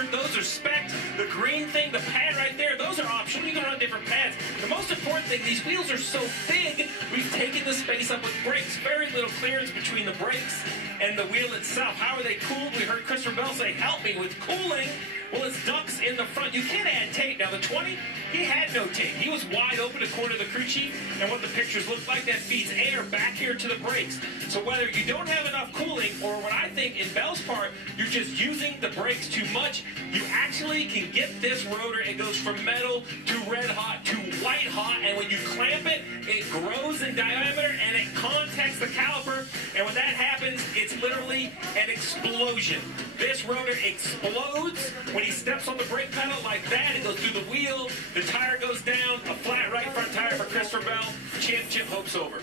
comfort. Those are spec. The green thing, the pad right there, those are optional. You can run different pads. The most important thing, these wheels are so big, we've taken the space up with brakes. Very little clearance between the brakes and the wheel itself. How are they cooled? We heard Christopher Bell say, help me with cooling. Well, it's ducts in the front. You can't add tape. Now, the 20, he had no tape. He was wide open according to the crew chief, and what the pictures look like, that feeds air back here to the brakes. So whether you don't have enough cooling, or what I think in Bell's part, you're just using the brakes too much, you actually can get this rotor. It goes from metal to red hot to white hot, and when you clamp it, it grows in diameter, and it contacts the caliper, and when that happens, it's literally an explosion. This rotor explodes when he steps on the brake pedal like that. It goes through the wheel, the tire goes down, a flat right front tire for Christopher Bell. Championship hope's over.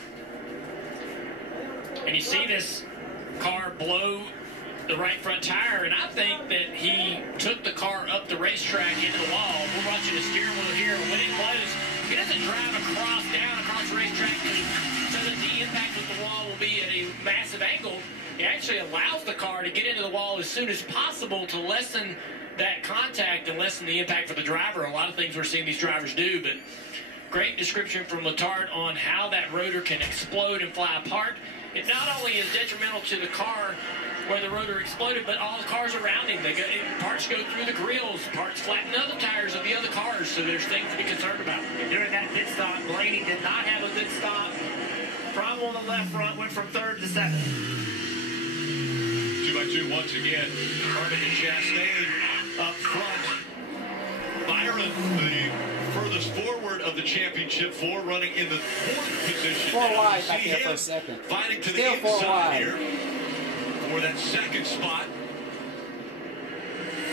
And you see this car blow the right front tire, and I think that he took the car up the racetrack into the wall. We're watching the steering wheel here. When it blows, he doesn't drive down across the racetrack so that the impact with the wall will be at a massive angle. He actually allows the car to get into the wall as soon as possible to lessen that contact and lessen the impact for the driver. A lot of things we're seeing these drivers do, but great description from Letard on how that rotor can explode and fly apart. It not only is detrimental to the car where the rotor exploded, but all the cars around him. Parts go through the grills, parts flatten other tires of the other cars, so there's things to be concerned about. And during that pit stop, Blaney did not have a good stop. Problem on the left front, went from third to second. 2x2 once again. Harvick and Chastain up front. Byron, the furthest forward of the championship four, running in the fourth position. Four wide back there for a second. Fighting to Still the inside here for that second spot.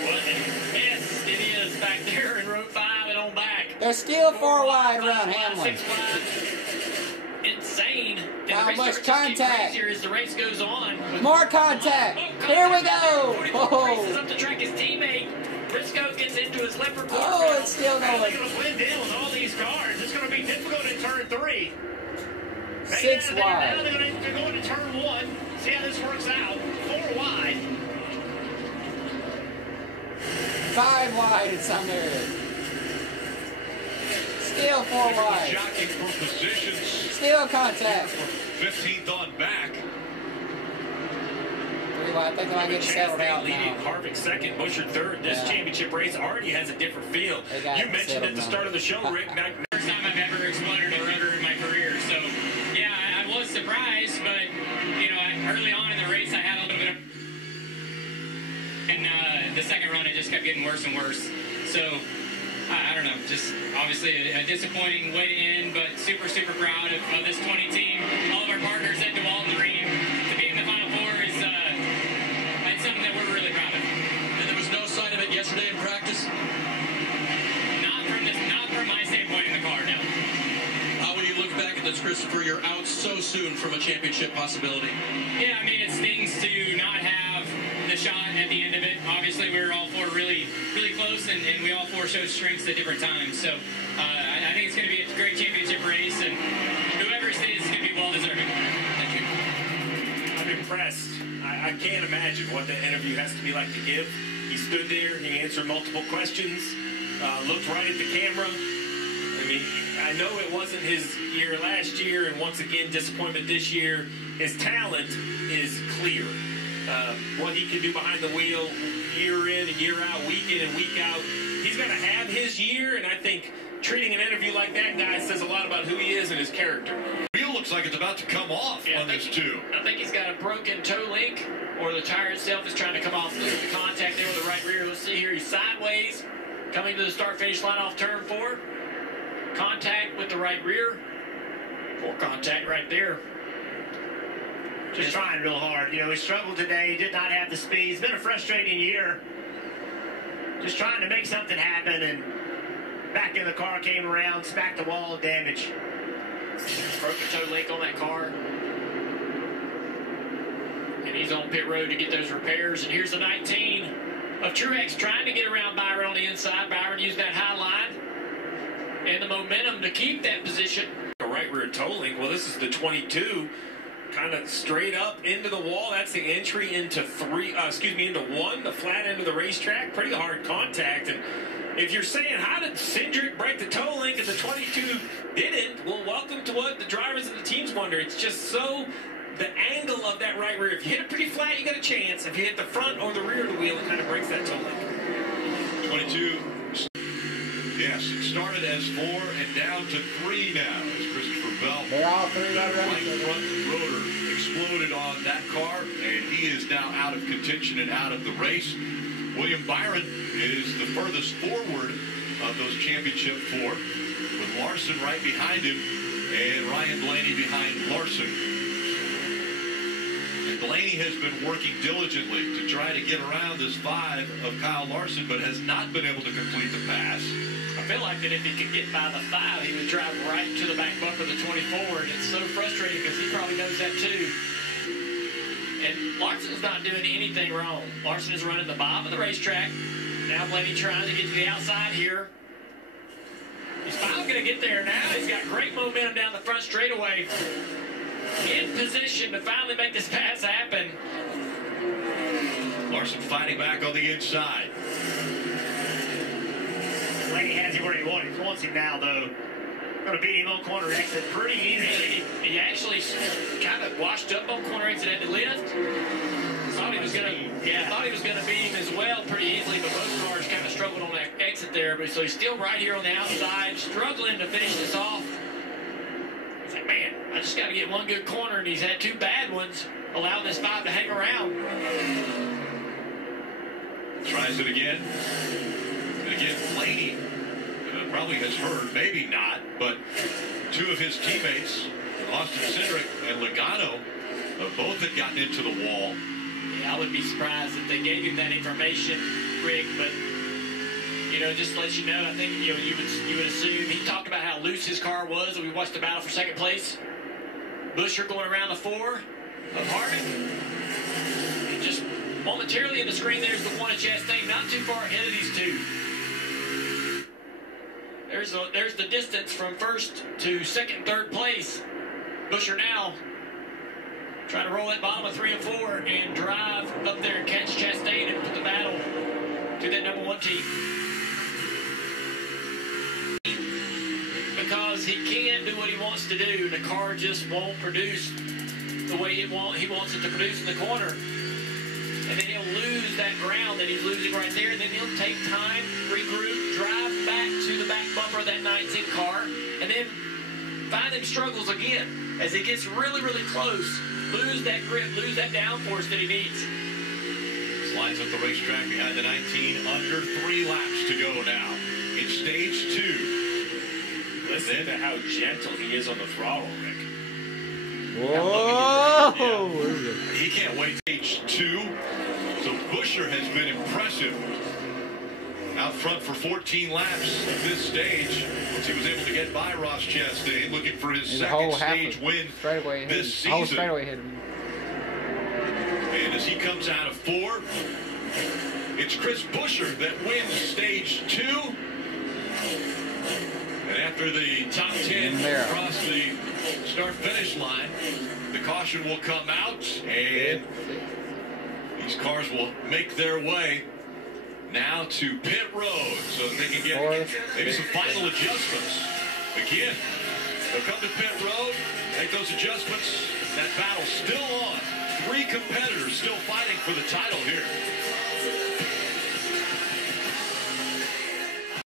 What a mess it is back there in row 5 and on back. They're still four wide around Hamlin. 6 wide. Insane. And How the much race starts to get contact? crazier as the race goes on. More contact. Here we go. Races up to track his teammate. Briscoe gets into his leopard. Oh, it's still I think going. it'll blend in with all these cars. It's going to be difficult in turn 3. 6 Now wide. they're going to turn 1. See how this works out. 4 wide. 5 wide in some areas. Still 4 wide. Jockeying for positions. Still contact. 15th on back. 3 wide. I think I get settled out leading, now. Harvick second, Busher third. This championship race already has a different feel. You mentioned at the start of the show, Rick. First time I've ever exploded a rotor in my career, so yeah, I was surprised, but you know, early on in the race I had a little bit of, and the second run it just kept getting worse and worse. So I don't know, just obviously a disappointing way to end, but super proud of this 20 team, all of our partners at DeWalt Marine. To be in the Final Four is it's something that we're really proud of. And there was no sign of it yesterday in practice? Not from my standpoint in the car, no. How will you look back at this, Christopher? You're out so soon from a championship possibility. Yeah, I mean, it stings to not have the shot at the end of it. Obviously, we were all four really close, and we all four showed strengths at different times. So I think it's going to be a great championship race, and whoever it is going to be well-deserving. Thank you. I'm impressed. I can't imagine what the interview has to be like to give. He stood there, he answered multiple questions, looked right at the camera. I mean, I know it wasn't his year last year, and once again, disappointment this year. His talent is clear. What he can do behind the wheel, year in and year out, week in and week out. He's going to have his year, and I think treating an interview like that guy says a lot about who he is and his character. Wheel looks like it's about to come off on this too. I think he's got a broken toe link, or the tire itself is trying to come off. Look at the contact there with the right rear. Let's see here. He's sideways, coming to the start-finish line off turn 4. Contact with the right rear. 4 contact right there. Just trying real hard. You know, he struggled today. He did not have the speed. It's been a frustrating year. Just trying to make something happen, and back in the car, came around, smacked the wall, damage. Broken toe link on that car. And he's on pit road to get those repairs. And here's the 19 of Truex trying to get around Byron on the inside. Byron used that high line and the momentum to keep that position. A right rear toe link. Well, this is the 22. kind of straight up into the wall. That's the entry into into one, the flat end of the racetrack. Pretty hard contact. And if you're saying, how did Cindric break the toe link and the 22 didn't? Well, welcome to what the drivers and the teams wonder. It's just so, the angle of that right rear. If you hit it pretty flat, you got a chance. If you hit the front or the rear of the wheel, it kind of breaks that toe link. 22. Yes, it started as 4 and down to 3 now as Christopher Bell. They're all three That running. right front rotor exploded on that car, and he is now out of contention and out of the race. William Byron is the furthest forward of those championship 4, with Larson right behind him and Ryan Blaney behind Larson. And Blaney has been working diligently to try to get around this 5 of Kyle Larson, but has not been able to complete the pass. I feel like that if he could get by the 5, he would drive right to the back bumper of the 24, and it's so frustrating because he probably knows that too. And Larson's not doing anything wrong. Larson is running the bottom of the racetrack. Now Blaney trying to get to the outside here. He's finally going to get there now. He's got great momentum down the front straightaway. In position to finally make this pass happen. Larson fighting back on the inside. Blaney has him where he wants him now, though. Going to beat him on corner exit pretty easily. He actually kind of washed up on corner exit at the lift. Thought he was going to beat him as well pretty easily, but both cars kind of struggled on that exit there. But so he's still right here on the outside, struggling to finish this off. He's like, man, I just got to get one good corner, and he's had 2 bad ones, allowing this 5 to hang around. Tries it again. And again, Blaney probably has heard, maybe not, but 2 of his teammates, Austin Cindric and Logano, both had gotten into the wall. Yeah, I would be surprised if they gave him that information, Rick, but, you know, just to let you know, I think, you know, you would assume, he talked about how loose his car was when we watched the battle for second place. Busher going around the 4 of Harvick. And just momentarily in the screen, there's the 1 of Chastain, not too far ahead of these 2. There's the distance from first to second, third place. Busher now trying to roll that bottom of 3 and 4 and drive up there and catch Chastain and put the battle to that number 1 team. Because he can't do what he wants to do. The car just won't produce the way he wants it to produce in the corner. And then he'll lose that ground that he's losing right there. And then he'll take time, regroup, drive back to the back bumper of that 19 car, and then find him struggles again as he gets really, really close. Lose that grip, lose that downforce that he needs. Slides up the racetrack behind the 19, under 3 laps to go now. In stage 2. Listen to how gentle he is on the throttle, Rick. Whoa! Yeah. He can't wait. Stage 2. So Busher has been impressive. Out front for 14 laps at this stage. Once he was able to get by Ross Chastain, looking for his second stage win this season. Whole straightaway hit him. And as he comes out of 4, it's Chris Buescher that wins stage 2. And after the top 10 across the start-finish line, the caution will come out, and these cars will make their way now to pit road so that they can get maybe some final adjustments. Again, they'll come to pit road, make those adjustments. That battle's still on. 3 competitors still fighting for the title here.